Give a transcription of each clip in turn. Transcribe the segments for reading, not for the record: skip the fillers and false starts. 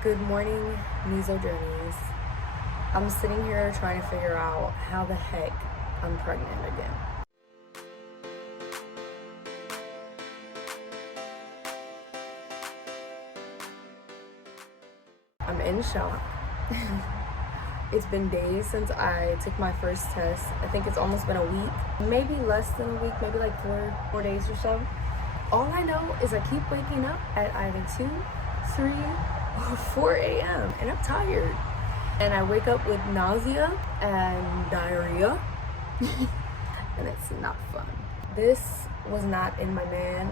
Good morning, NezoJourneys. I'm sitting here trying to figure out how the heck I'm pregnant again. I'm in shock. It's been days since I took my first test. I think it's almost been a week, maybe less than a week, maybe like four days or so. All I know is I keep waking up at either 2, 3, or 4 a.m. and I'm tired. And I wake up with nausea and diarrhea, and it's not fun. This was not in my mind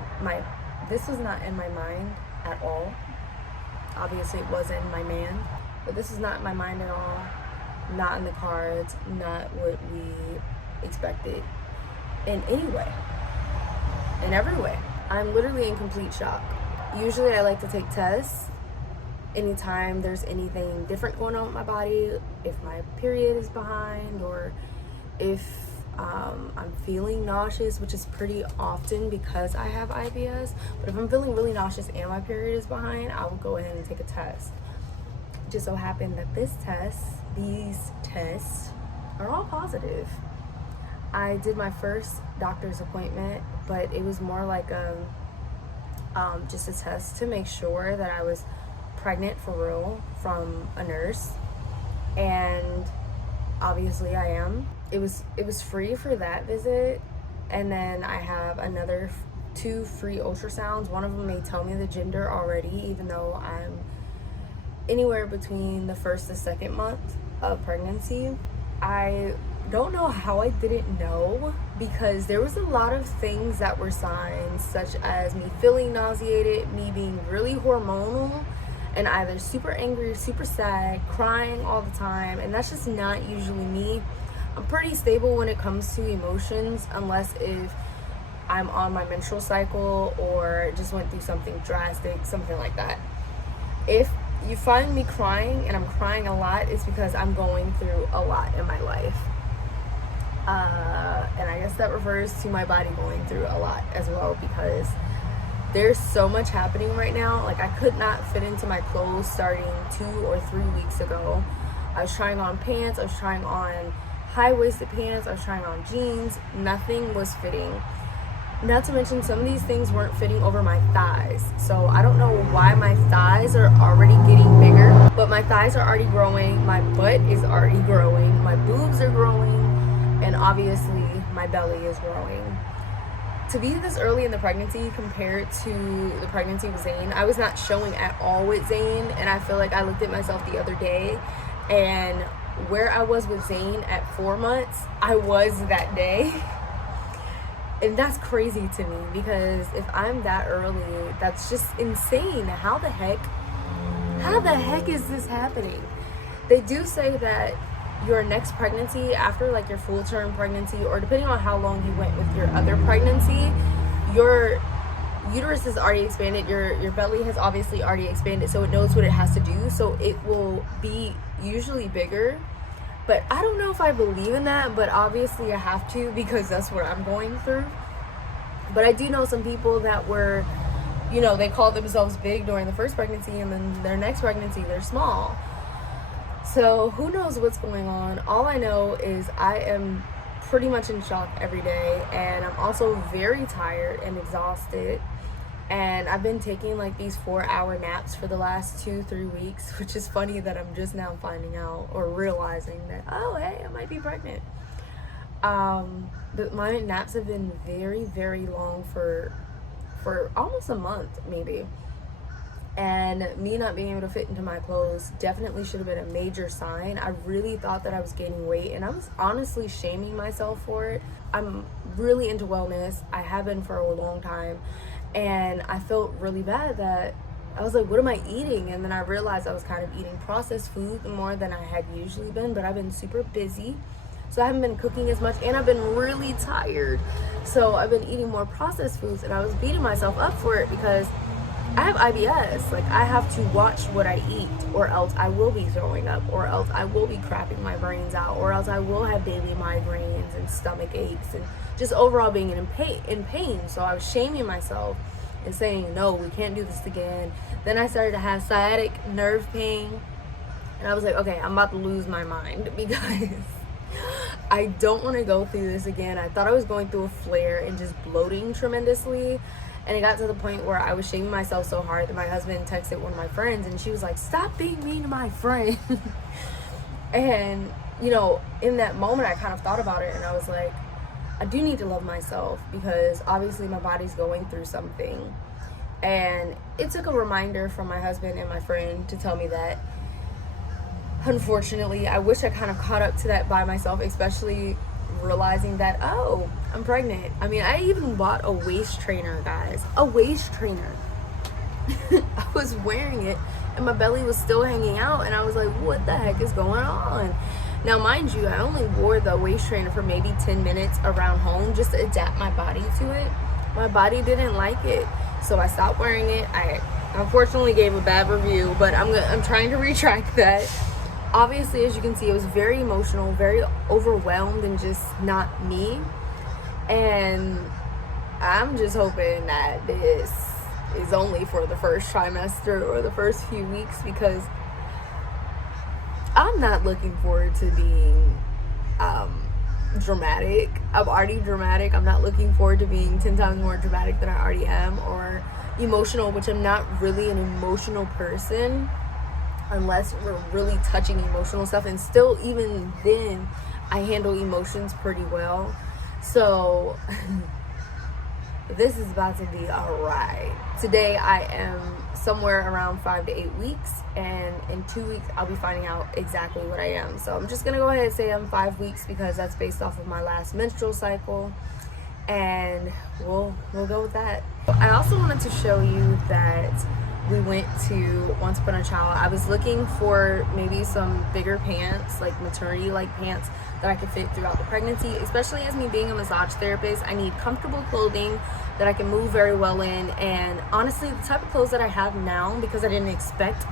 at all. Obviously it was in my man, but this is not in my mind at all. Not in the cards, not what we expected in any way, in every way. I'm literally in complete shock. Usually I like to take tests anytime there's anything different going on with my body, if my period is behind, or if I'm feeling nauseous, which is pretty often because I have IBS. But if I'm feeling really nauseous and my period is behind, I will go ahead and take a test. It just so happened that these tests are all positive. I did my first doctor's appointment, but it was more like just a test to make sure that I was pregnant for real from a nurse, and obviously I am. It was free for that visit, and then I have another 2 free ultrasounds. One of them may tell me the gender already, even though I'm anywhere between the 1st and 2nd month of pregnancy. I don't know how I didn't know, because there was a lot of things that were signs, such as me feeling nauseated, me being really hormonal, and either super angry, super sad, crying all the time, and that's just not usually me. I'm pretty stable when it comes to emotions, unless if I'm on my menstrual cycle or just went through something drastic, something like that. If you find me crying, and I'm crying a lot, it's because I'm going through a lot in my life. And I guess that refers to my body going through a lot as well, because there's so much happening right now. Like, I could not fit into my clothes starting 2 or 3 weeks ago. I was trying on pants, I was trying on high-waisted pants, I was trying on jeans. Nothing was fitting. Not to mention, some of these things weren't fitting over my thighs. So I don't know why my thighs are already getting bigger, but my thighs are already growing, my butt is already growing, my boobs are growing, and obviously my belly is growing. To be this early in the pregnancy compared to the pregnancy with Zane, I was not showing at all with Zane, and I feel like I looked at myself the other day, and where I was with Zane at 4 months, I was that day. And that's crazy to me, because if I'm that early, that's just insane. How the heck is this happening? They do say that your next pregnancy, after like your full term pregnancy, or depending on how long you went with your other pregnancy, your uterus is already expanded, your belly has obviously already expanded, so it knows what it has to do, so it will be usually bigger. But I don't know if I believe in that, but obviously I have to, because that's what I'm going through. But I do know some people that were, they called themselves big during the first pregnancy, and then their next pregnancy they're small. So who knows what's going on. All I know is I am pretty much in shock every day, and I'm also very tired and exhausted. And I've been taking like these 4-hour naps for the last 2-3 weeks, which is funny that I'm just now finding out or realizing that, oh, hey, I might be pregnant. But my naps have been very, very long for almost a month, maybe. And me not being able to fit into my clothes definitely should have been a major sign. I really thought that I was gaining weight, and I was honestly shaming myself for it. I'm really into wellness. I have been for a long time. And I felt really bad that I was like, what am I eating? And then I realized I was kind of eating processed food more than I had usually been, but I've been super busy. So I haven't been cooking as much, and I've been really tired. So I've been eating more processed foods, and I was beating myself up for it because I have IBS. Like, I have to watch what I eat, or else I will be throwing up, or else I will be crapping my brains out, or else I will have daily migraines and stomach aches and just overall being in pain. So I was shaming myself and saying, no, we can't do this again. Then I started to have sciatic nerve pain, and I was like, okay, I'm about to lose my mind because I don't want to go through this again. I thought I was going through a flare and just bloating tremendously. And it got to the point where I was shaming myself so hard that my husband texted one of my friends, and she was like, stop being mean to my friend. And, you know, in that moment, I kind of thought about it, and I was like, I do need to love myself because obviously my body's going through something. And it took a reminder from my husband and my friend to tell me that. Unfortunately, I wish I kind of caught up to that by myself, especially realizing that, oh, I'm pregnant. I mean, I even bought a waist trainer, guys. A waist trainer. I was wearing it and my belly was still hanging out, and I was like, what the heck is going on? Now, mind you, I only wore the waist trainer for maybe 10 minutes around home just to adapt my body to it. My body didn't like it, so I stopped wearing it. I unfortunately gave a bad review, but I'm trying to retract that. Obviously, as you can see, it was very emotional, very overwhelmed, and just not me. And I'm just hoping that this is only for the first trimester or the first few weeks, because I'm not looking forward to being dramatic. I'm already dramatic. I'm not looking forward to being 10 times more dramatic than I already am, or emotional, which I'm not really an emotional person unless we're really touching emotional stuff, and still even then I handle emotions pretty well. So this is about to be a ride. Today I am somewhere around 5 to 8 weeks, and in 2 weeks I'll be finding out exactly what I am. So I'm just gonna go ahead and say I'm 5 weeks because that's based off of my last menstrual cycle, and we'll go with that. I also wanted to show you that we went to Once Upon a Child. I was looking for maybe some bigger pants, like maternity-like pants that I could fit throughout the pregnancy. Especially as me being a massage therapist, I need comfortable clothing that I can move very well in. And honestly, the type of clothes that I have now, because I didn't expect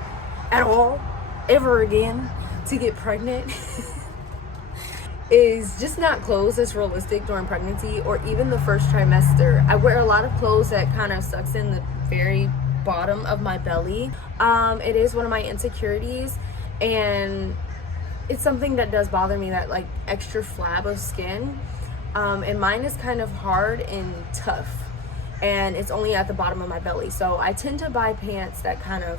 at all, ever again, to get pregnant, is just not clothes that's realistic during pregnancy or even the first trimester. I wear a lot of clothes that kind of sucks in the very bottom of my belly. It is one of my insecurities, and it's something that does bother me, that like extra flab of skin, and mine is kind of hard and tough, and it's only at the bottom of my belly. So I tend to buy pants that kind of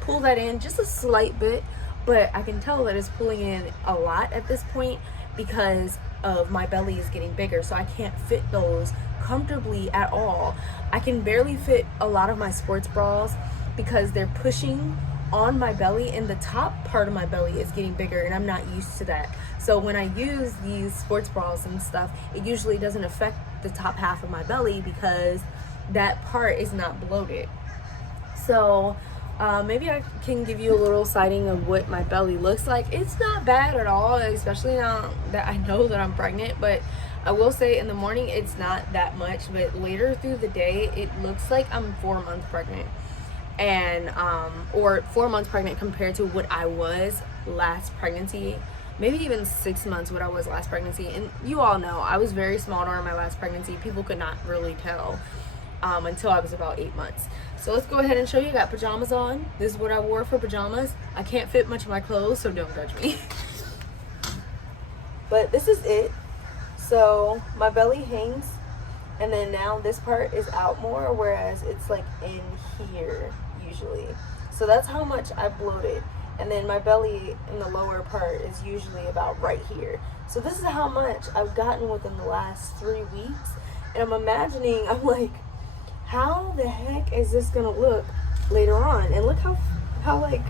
pull that in just a slight bit, but I can tell that it's pulling in a lot at this point because of my belly is getting bigger, so I can't fit those comfortably at all. I can barely fit a lot of my sports bras because they're pushing on my belly, and the top part of my belly is getting bigger, and I'm not used to that. So when I use these sports bras and stuff, it usually doesn't affect the top half of my belly because that part is not bloated. So maybe I can give you a little sighting of what my belly looks like. It's not bad at all, especially now that I know that I'm pregnant, but I will say in the morning it's not that much, but later through the day it looks like I'm 4 months pregnant, and or 4 months pregnant compared to what I was last pregnancy, maybe even 6 months what I was last pregnancy. And you all know I was very small during my last pregnancy. People could not really tell until I was about 8 months. So let's go ahead and show you. I got pajamas on. This is what I wore for pajamas. I can't fit much of my clothes, so don't judge me. But this is it. So my belly hangs, and then now this part is out more, whereas it's like in here usually. So that's how much I bloated. And then my belly in the lower part is usually about right here. So this is how much I've gotten within the last 3 weeks. And I'm imagining, I'm like, how the heck is this gonna look later on? And look how like,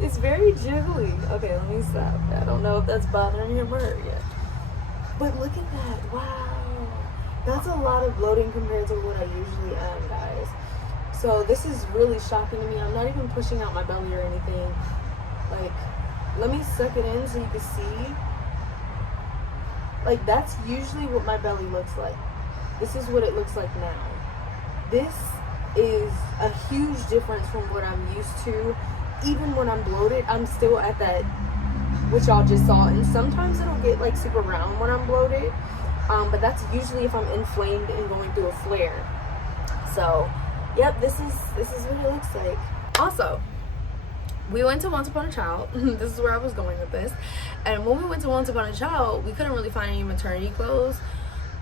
it's very jiggly. Okay, let me stop. I don't know if that's bothering him or her yet. But look at that, wow. That's a lot of bloating compared to what I usually am, guys. So this is really shocking to me. I'm not even pushing out my belly or anything. Like, let me suck it in so you can see. Like, that's usually what my belly looks like. This is what it looks like now. This is a huge difference from what I'm used to. Even when I'm bloated, I'm still at that, which y'all just saw. And sometimes it'll get like super round when I'm bloated. But that's usually if I'm inflamed and going through a flare. So Yep, this is what it looks like. Also, we went to Once Upon a Child. This is where I was going with this. And when we went to Once Upon a Child, we couldn't really find any maternity clothes.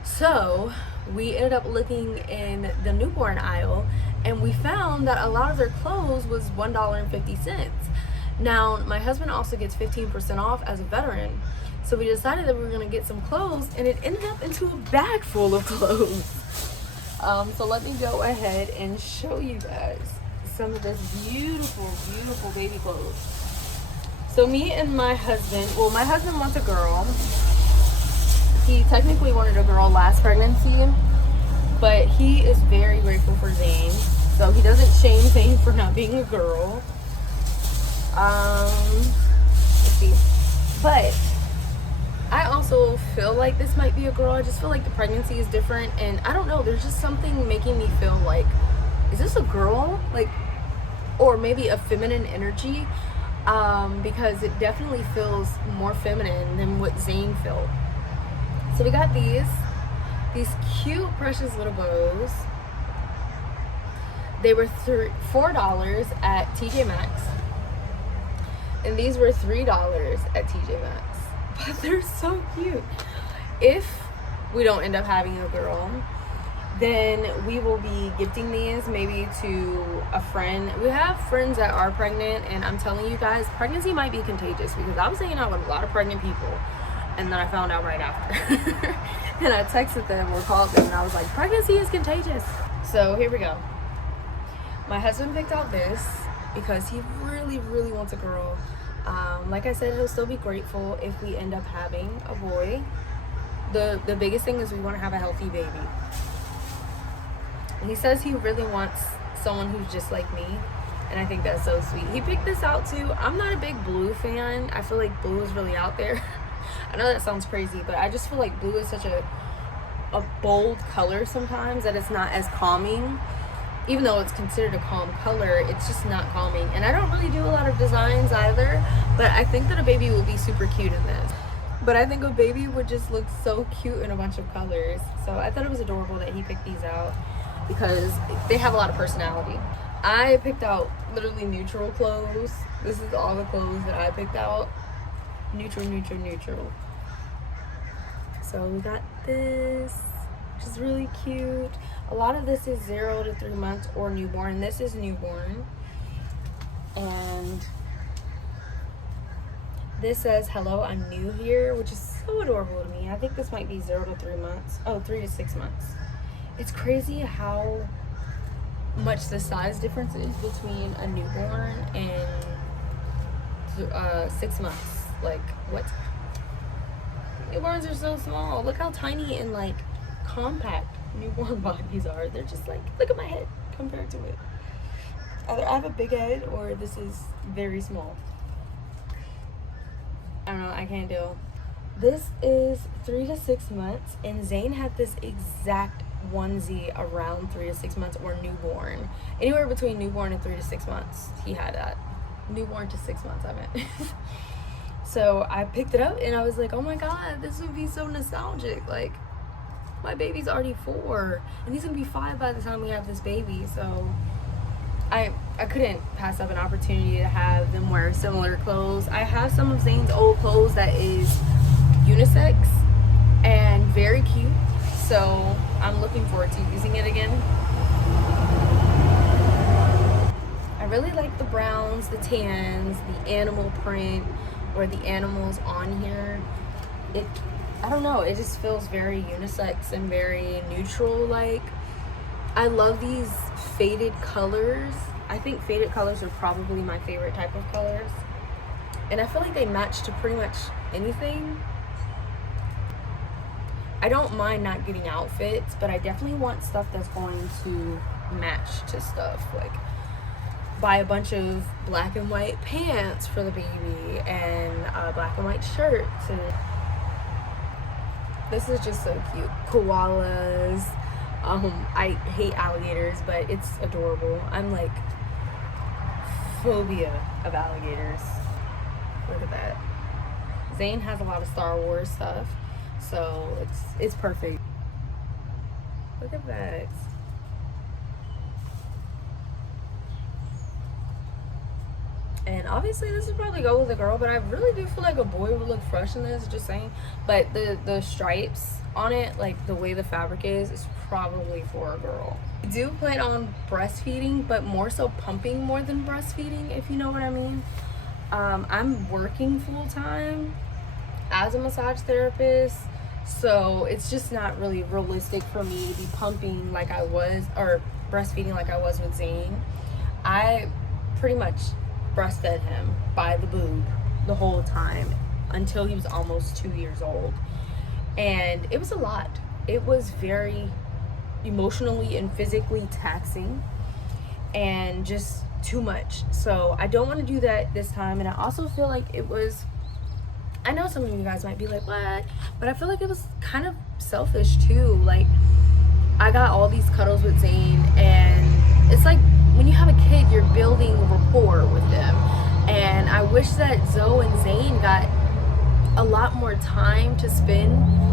So we ended up looking in the newborn aisle, and we found that a lot of their clothes was $1.50. Now, my husband also gets 15% off as a veteran. So we decided that we were gonna get some clothes, and it ended up into a bag full of clothes. So let me go ahead and show you guys some of this beautiful, beautiful baby clothes. So me and my husband, well, my husband wants a girl. He technically wanted a girl last pregnancy, but he is very grateful for Zane. So he doesn't shame Zane for not being a girl. Let's see. But I also feel like this might be a girl. I just feel like the pregnancy is different, and I don't know, there's just something making me feel like, is this a girl? Like, or maybe a feminine energy, because it definitely feels more feminine than what Zane felt. So we got these cute, precious little bows. They were $4 at TJ Maxx, and these were $3 at TJ Maxx. But they're so cute. If we don't end up having a girl, then we will be gifting these maybe to a friend. We have friends that are pregnant, and I'm telling you guys, pregnancy might be contagious, because I was hanging out with a lot of pregnant people, and then I found out right after. And I texted them or called them, and I was like, pregnancy is contagious. So here we go. My husband picked out this because he really, really wants a girl. Like I said, he'll still be grateful if we end up having a boy. The biggest thing is we want to have a healthy baby. He says he really wants someone who's just like me, and I think that's so sweet. He picked this out too. I'm not a big blue fan. I feel like blue is really out there. I know that sounds crazy, but I just feel like blue is such a bold color sometimes that it's not as calming. Even though it's considered a calm color, it's just not calming. And I don't really do a lot of designs either, but I think that a baby will be super cute in this. But I think a baby would just look so cute in a bunch of colors. So I thought it was adorable that he picked these out, because they have a lot of personality. I picked out literally neutral clothes. This is all the clothes that I picked out. Neutral, neutral, neutral. So we got this, which is really cute. A lot of this is 0 to 3 months or newborn. This is newborn. And this says, hello, I'm new here, which is so adorable to me. I think this might be 0 to 3 months. Oh, 3 to 6 months. It's crazy how much the size difference is between a newborn and 6 months. Like, what? Newborns are so small. Look how tiny and like compact newborn bodies are. They're just like, look at my head compared to it. Either I have a big head or this is very small. I don't know, I can't deal. This is 3 to 6 months, and Zane had this exact onesie around 3 to 6 months or newborn. Anywhere between newborn and 3 to 6 months, he had that. Newborn to 6 months, I meant. So I picked it up and I was like, oh my god, this would be so nostalgic. Like, my baby's already 4 and he's gonna be 5 by the time we have this baby. So I couldn't pass up an opportunity to have them wear similar clothes. I have some of Zane's old clothes that is unisex and very cute, so I'm looking forward to using it again. I really like the browns, the tans, the animal print, or the animals on here. I don't know, it just feels very unisex and very neutral. Like, I love these faded colors. I think faded colors are probably my favorite type of colors, and I feel like they match to pretty much anything. I don't mind not getting outfits, but I definitely want stuff that's going to match to stuff. Like, buy a bunch of black and white pants for the baby and black and white shirts. And this is just so cute. Koalas. I hate alligators, but it's adorable. I'm like phobia of alligators. Look at that. Zane has a lot of Star Wars stuff, so it's perfect. Look at that. And obviously this would probably go with a girl, but I really do feel like a boy would look fresh in this, just saying. But the stripes on it, like the way the fabric is probably for a girl. I do plan on breastfeeding, but more so pumping more than breastfeeding, if you know what I mean. I'm working full-time as a massage therapist, so it's just not really realistic for me to be pumping like I was, or breastfeeding like I was with Zane. I pretty much breastfed him by the boob the whole time until he was almost 2 years old, and it was a lot. It was very emotionally and physically taxing and just too much. So I don't want to do that this time. And I also feel like it was, I know some of you guys might be like, what? But I feel like it was kind of selfish too. Like, I got all these cuddles with Zane, and it's like when you have a kid, you're building rapport with them. And I wish that Zoe and Zane got a lot more time to spend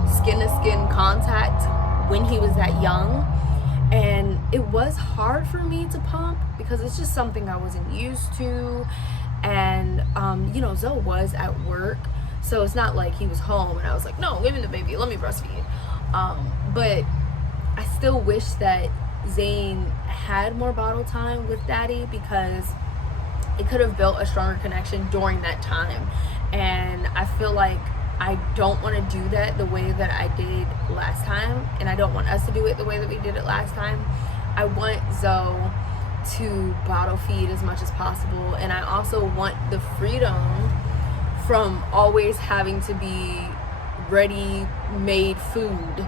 skin to skin contact when he was that young. And it was hard for me to pump because it's just something I wasn't used to. And you know, Zoe was at work, so it's not like he was home and I was like, no, give me the baby, let me breastfeed. But I still wish that Zane had more bottle time with daddy, because it could have built a stronger connection during that time. And I feel like I don't want to do that the way that I did last time, and I don't want us to do it the way that we did it last time. I want Zoe to bottle feed as much as possible, and I also want the freedom from always having to be ready-made food,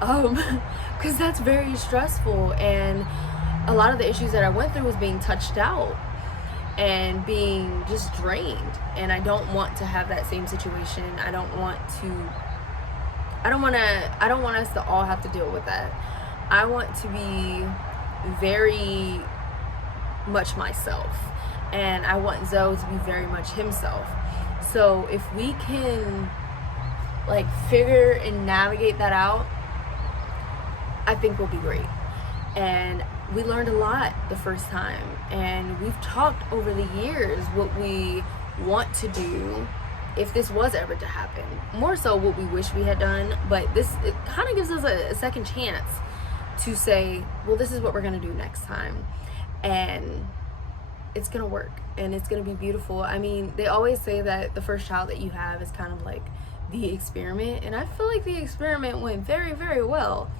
because that's very stressful. And a lot of the issues that I went through was being touched out and being just drained, and I don't want to have that same situation. I don't want us to all have to deal with that. I want to be very much myself, and I want Zoe to be very much himself. So if we can like figure and navigate that out, I think we'll be great. And we learned a lot the first time, and we've talked over the years what we want to do if this was ever to happen. More so what we wish we had done, but it kind of gives us a second chance to say, well, this is what we're gonna do next time, and it's gonna work and it's gonna be beautiful. I mean, they always say that the first child that you have is kind of like the experiment, and I feel like the experiment went very, very well.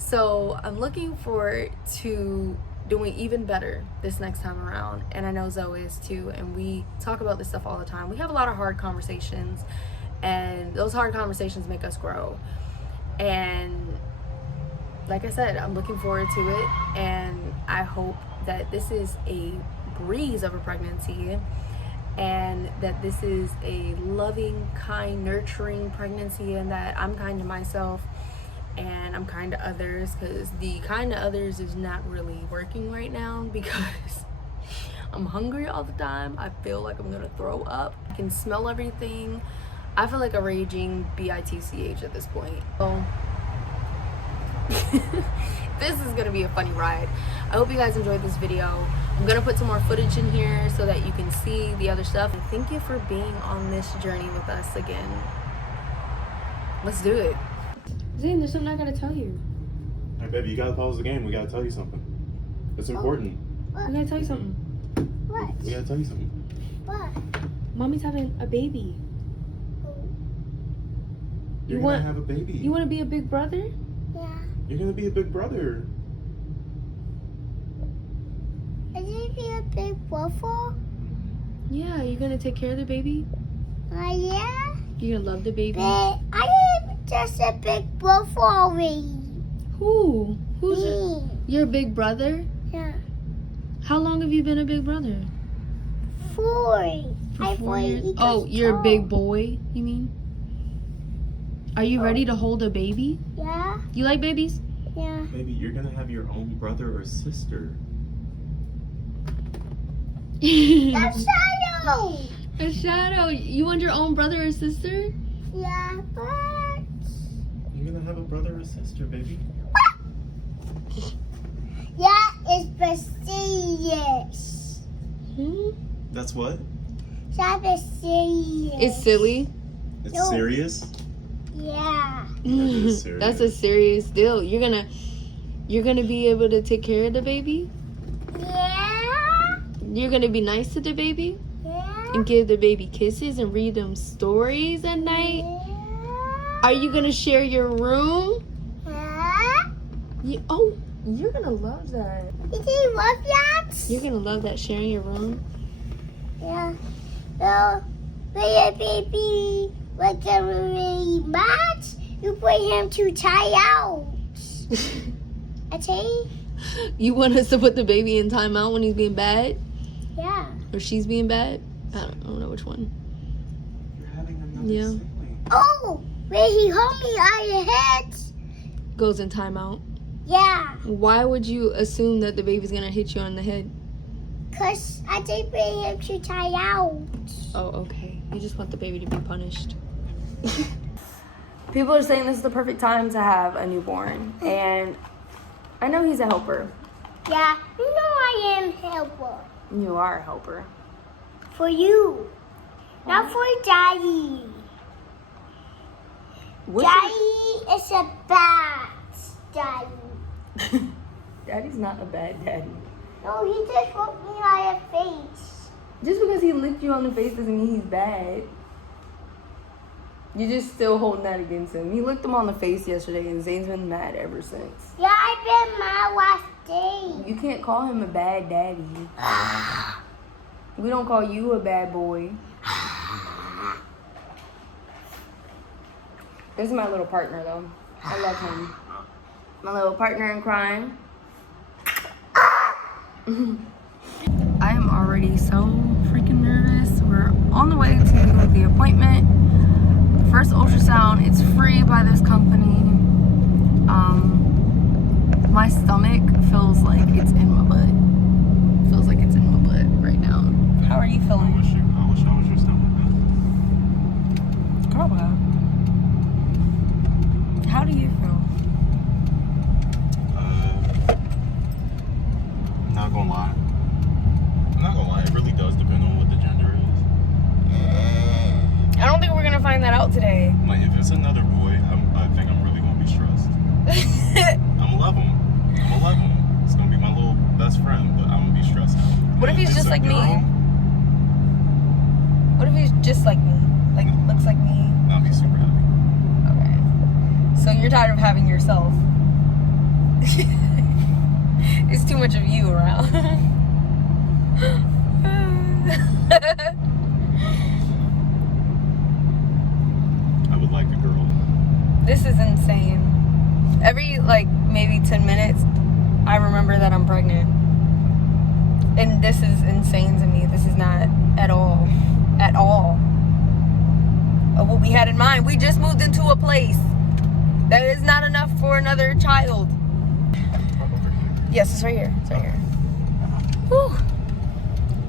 So I'm looking forward to doing even better this next time around, and I know Zoe is too, and we talk about this stuff all the time. We have a lot of hard conversations, and those hard conversations make us grow. And like I said, I'm looking forward to it, and I hope that this is a breeze of a pregnancy, and that this is a loving, kind, nurturing pregnancy, and that I'm kind to myself and I'm kind to others, because the kind to others is not really working right now because I'm hungry all the time. I feel like I'm gonna throw up. I can smell everything. I feel like a raging bitch at this point. So this is gonna be a funny ride. I hope you guys enjoyed this video. I'm gonna put some more footage in here so that you can see the other stuff. And thank you for being on this journey with us again. Let's do it. Zane, there's something I gotta tell you. Hey, baby, you gotta pause the game. We gotta tell you something. It's important. We gotta tell you something. What? We gotta tell you something. What? Mommy's having a baby. You're gonna have a baby. You wanna be a big brother? Yeah. You're gonna be a big brother. Is it be a big waffle? Yeah, you're gonna take care of the baby? Yeah. You're gonna love the baby? But I am just a big waffle already. Who? Who's Me. your big brother? Yeah. How long have you been a big brother? 4. For 4 years? Oh, you're a big boy, you mean? Are you ready to hold a baby? Yeah. You like babies? Yeah. Baby, you're gonna have your own brother or sister. That's Shadow. A shadow. You want your own brother or sister? Yeah, but You're gonna have a brother or sister, baby. yeah, it's prestigious. Hmm? That's what? Stop it serious. It's silly. It's No. serious? Yeah. is serious. That's a serious deal. You're gonna be able to take care of the baby? Yeah. You're gonna be nice to the baby? Yeah. And give the baby kisses and read them stories at night? Are you gonna share your room? Yeah. You're gonna love that. Did you love that? You're gonna love that, sharing your room. Yeah. So, when your baby was really mad, you put him to tie out. I tell you? You want us to put the baby in timeout when he's being bad? Yeah. Or she's being bad? I don't know which one. You're having another Yeah. sibling. Oh, when he hold me on your head. Goes in timeout. Yeah. Why would you assume that the baby's gonna hit you on the head? Because I did bring him to tie out. Oh, okay. You just want the baby to be punished. People are saying this is the perfect time to have a newborn. And I know he's a helper. Yeah, you know I am helper. You are a helper. For you. Not for Daddy. Daddy is a bad Daddy. Daddy's not a bad daddy. No, he just wrote me on your face. Just because he licked you on the face doesn't mean he's bad. You're just still holding that against him. He licked him on the face yesterday, and Zane's been mad ever since. Yeah, I've been mad last day. You can't call him a bad daddy. We don't call you a bad boy. This is my little partner, though. I love him. My little partner in crime. I am already so freaking nervous. We're on the way to the appointment. First ultrasound. It's free by this company. My stomach feels like it's in my butt. Feels like it's in my butt right now. How are you feeling? I wish I was your stomach. Girl, how do you feel? I'm not gonna lie. It really does depend on what the gender is. I don't think we're gonna find that out today. Like, if it's another boy, I think I'm really gonna be stressed. I'm gonna love him. It's gonna be my little best friend, but I'm gonna be stressed out. What if he's it's just a like me? girl, What if he's just like me? Like, looks like me? I'll be super happy. Okay. So you're tired of having yourself. It's too much of you around. I would like a girl. This is insane. Every, maybe 10 minutes, I remember that I'm pregnant. And this is insane to me. This is not at all of what we had in mind. We just moved into a place that is not enough for another child. Yes, it's right here. Whew.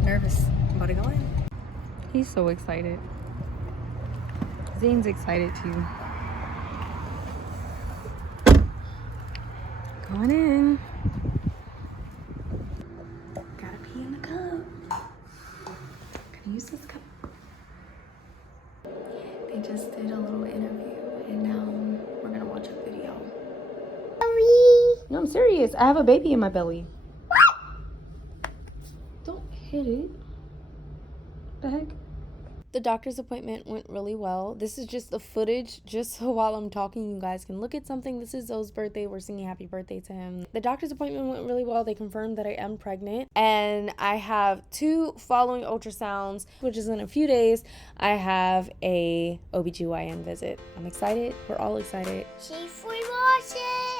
Nervous. I'm about to go in. He's so excited. Zane's excited too. Going in. Gotta pee in the cup. Gonna use this cup. They just did a little interview and now we're gonna watch a video. No, I'm serious. I have a baby in my belly. Don't hit it. The heck? The doctor's appointment went really well. This is just the footage, just so while I'm talking, you guys can look at something. This is Zoe's birthday. We're singing happy birthday to him. The doctor's appointment went really well. They confirmed that I am pregnant. And I have 2 following ultrasounds, which is in a few days. I have a OBGYN visit. I'm excited. We're all excited. She for watching.